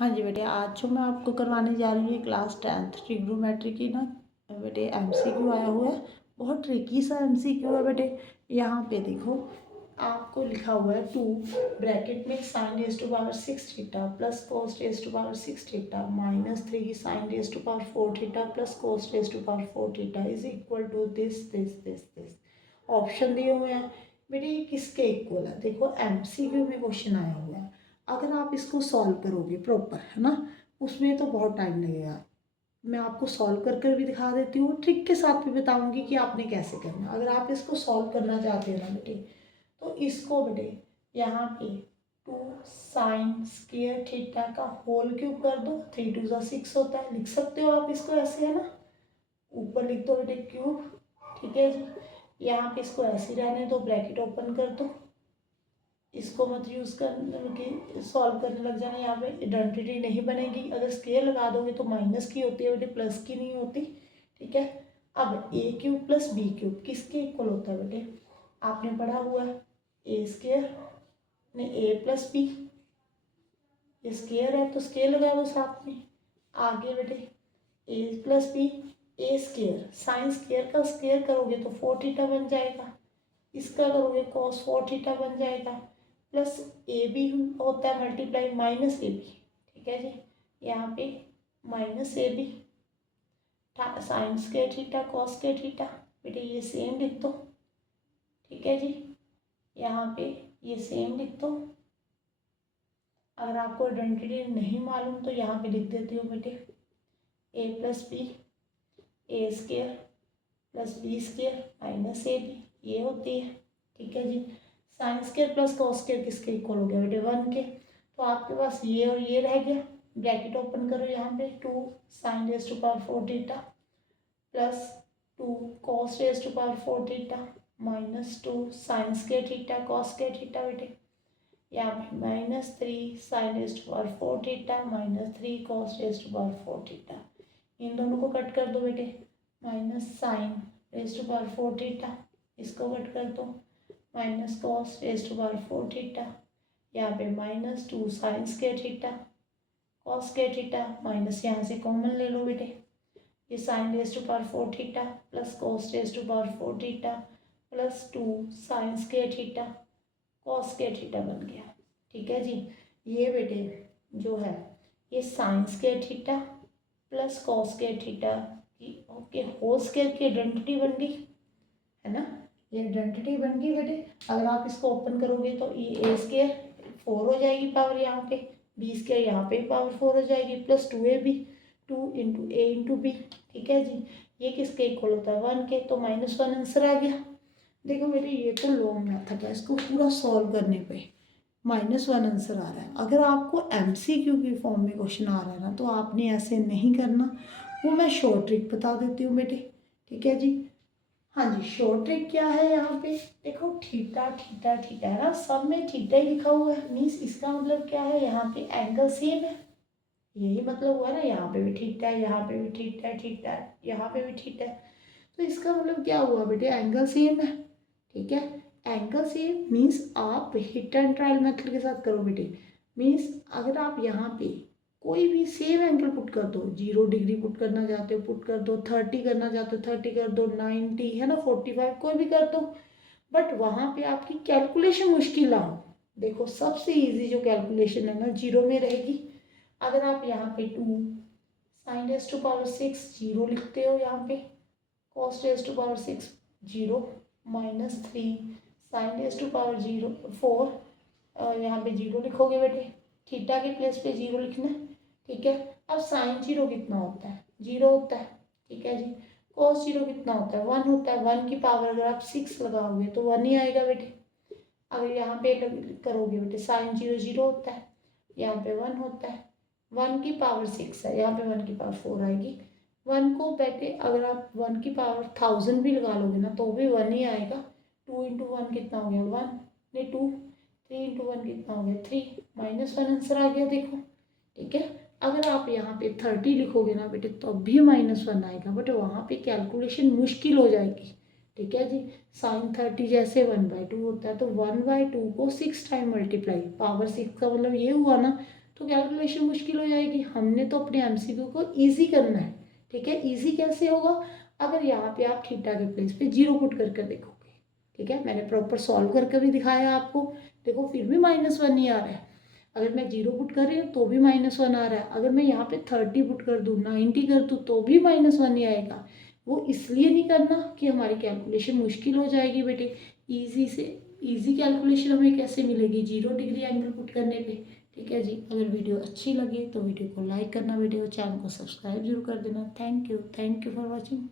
हाँ जी बेटे, आज जो मैं आपको करवाने जा रही हूँ क्लास 10th ट्रिग्नोमेट्री की ना बेटे एमसीक्यू आया हुआ है। बहुत ट्रिकी सा एमसीक्यू है बेटे। यहाँ पे देखो आपको लिखा हुआ है 2 ब्रैकेट में sine raise to power 6 theta plus cos raise to power 6 theta minus 3 sine raise to power 4 theta plus cos raise to power 4 theta is equal to this. Option दिए हुए हैं बेटे, ये किसके इक्वल है? देखो एमसीक्यू में क्वेश्चन आया हुआ है। अगर आप इसको सॉल्व करोगे प्रॉपर, है ना, उसमें तो बहुत टाइम लगेगा। मैं आपको सॉल्व कर कर भी दिखा देती हूँ, ट्रिक के साथ भी बताऊंगी कि आपने कैसे करना है। अगर आप इसको सॉल्व करना चाहते हो ना बेटे, तो इसको बेटे यहाँ पे 2 साइन स्क्वायर थीटा का होल क्यूब कर दो। 3 2 जा 6 होता है, लिख सकते हो आप इसको ऐसे, है ना। ऊपर लिख दो बेटे क्यूब, ठीक है जी। यहाँ पे इसको ऐसे रहने दो, ब्रैकेट ओपन कर दो। इसको मत यूज़ कर सॉल्व करने लग जाना, यहाँ पे आइडेंटिटी नहीं बनेगी। अगर स्केयर लगा दोगे तो माइनस की होती है बेटे, प्लस की नहीं होती, ठीक है। अब ए क्यूब प्लस बी क्यूब किसके इक्वल होता है बेटे? आपने पढ़ा हुआ है ए स्केयर ने ए प्लस बी, ये स्केयर है तो स्केयर लगा दो साथ में। आगे बेटे A plus B, A square sine square का स्केयर करोगे तो 4 थीटा बन जाएगा, इसका करोगे cos 4 थीटा बन जाएगा, प्लस ए बी होता है मल्टीप्लाई माइनस ए बी, ठीक है जी। यहाँ पे minus A B sine square theta cos square theta, बेटे ये सेम लिख दो, ठीक है जी। यहाँ पे ये सेम लिख दो। अगर आपको आइडेंटिटी नहीं मालूम तो यहाँ पे लिख देती हो बेटे A plus B, A square plus B square minus A B, ये होती है, ठीक है जी। Sine square plus cos square किसके इक्वल हो गया बेटे? 1 के। तो आपके पास ये और ये रह गया, ब्रैकेट ओपन करो यहाँ पे 2 sine raise to power 4 theta plus 2 cos raise to power 4 theta minus 2 sine square theta cos square theta बेटे। यहाँ पे minus 3 sine raise to power 4 theta minus 3 cos raise to power 4 theta. इन दोनों को cut कर दो बेटे, minus sine raise to power 4 theta, इसको कट कर दो, minus cos raise to power 4 theta. यहाँ पे minus 2 sine square theta cos square theta minus यहाँ से कॉमन ले लो बेटे, ये sine raise to power 4 theta plus cos raise to power 4 theta plus 2 sine square theta cos square theta बन गया, ठीक है जी। ये बेटे जो है ये sign square theta plus cos square theta की ओके होल स्क्वायर की आइडेंटिटी बन गई, है ना। ये आइडेंटिटी बन गई बेटे। अगर आप इसको ओपन करोगे तो ये ए स्क्वायर 4 हो जाएगी पावर, यहाँ पे बी स्क्वायर यहाँ पे पावर 4 हो जाएगी प्लस 2ab 2 इंटू ए इंटू बी, ठीक है जी। ये किसके इक्वल होता है? 1 के, तो -1 आंसर आ गया। देखो बेटे ये तो लॉन्ग मेथड है, इसको पूरा सॉल्व करने पे -1 आंसर आ रहा है। अगर आपको एमसीक्यू की फॉर्म में क्वेश्चन आ रहा है ना, तो आपने ऐसे नहीं करना। वो मैं शॉर्ट ट्रिक बता देती हूँ बेटे, ठीक है जी। हाँ जी, शॉर्ट ट्रिक क्या है? यहाँ पे देखो थीटा थीटा थीटा है ना, सब में थीटा ही लिखा हुआ है, मीन्स इसका मतलब क्या है? यहाँ पे एंगल सेम है, यही मतलब हुआ ना। यहाँ पे भी थीटा है, यहाँ पे भी थीटा है, थीटा है, यहाँ पे भी थीटा है, तो इसका मतलब क्या हुआ बेटे? एंगल सेम है, ठीक है। एंगल सेम मीन्स आप हिट एंड ट्रायल मेथड के साथ करो बेटे। मीन्स अगर आप यहाँ पे कोई भी सेम एंगल पुट कर दो, 0 डिग्री पुट करना चाहते हो पुट कर दो, 30 करना चाहते हो 30 कर दो, 90 है ना, 45 कोई भी कर दो, बट वहाँ पे आपकी कैलकुलेशन मुश्किल ना हो। देखो सबसे इजी जो कैलकुलेशन है ना 0 में रहेगी। अगर आप यहाँ पे 2 साइन रेज टू पावर 6 0 लिखते हो, यहाँ पे cos raise to power 6 0 minus 3 sine raise to power 4 यहाँ पे 0 लिखोगे बेटे, थीटा के प्लेस पे 0 लिखना, ठीक है। अब साइन 0 कितना होता है? 0 होता है, ठीक है जी। कॉस 0 कितना होता है? 1 होता है। 1 की पावर अगर आप 6 लगाओगे तो 1 ही आएगा बेटे। अगर यहाँ पे करोगे बेटे साइन 0 0 होता है, यहाँ पे 1 होता है, 1 की पावर 6 है, यहाँ पे 1 की पावर 4 आएगी। 1 को बेटे अगर आप 1 की पावर 1000 भी लगा लोगे ना तो भी 1 ही आएगा। 2 इंटू 1 कितना हो गया? 1 नहीं 2, 3 इंटू 1 कितना हो गया? 3, -1 आंसर आ गया देखो, ठीक है। अगर आप यहाँ पे 30 लिखोगे ना बेटे तो भी -1 आएगा, बट वहाँ पे कैलकुलेशन मुश्किल हो जाएगी, ठीक है जी। साइन 30 जैसे 1/2 होता है, तो 1/2 को 6 टाइम मल्टीप्लाई, पावर 6 का मतलब ये हुआ ना, तो कैलकुलेशन मुश्किल हो जाएगी। हमने तो अपने एमसीक्यू को ईजी करना है, ठीक है। ईजी कैसे होगा, अगर यहाँ पे आप थीटा के प्लेस पे 0 पुट करके देखोगे, ठीक है। मैंने प्रॉपर सॉल्व करके भी दिखाया आपको, देखो फिर भी -1 ही आ रहा है। अगर मैं 0 पुट कर रही हूँ तो भी -1 आ रहा है। अगर मैं यहाँ पे 30 पुट कर दूँ, 90 कर दूँ तो भी -1 ही आएगा। वो इसलिए नहीं करना कि हमारी कैलकुलेशन मुश्किल हो जाएगी बेटे। ईजी से ईजी कैलकुलेशन हमें कैसे मिलेगी, 0 डिग्री एंगल पुट करने पे, ठीक है जी। अगर वीडियो अच्छी लगे तो वीडियो को लाइक करना, वीडियो चैनल को सब्सक्राइब जरूर कर देना। Thank you for watching.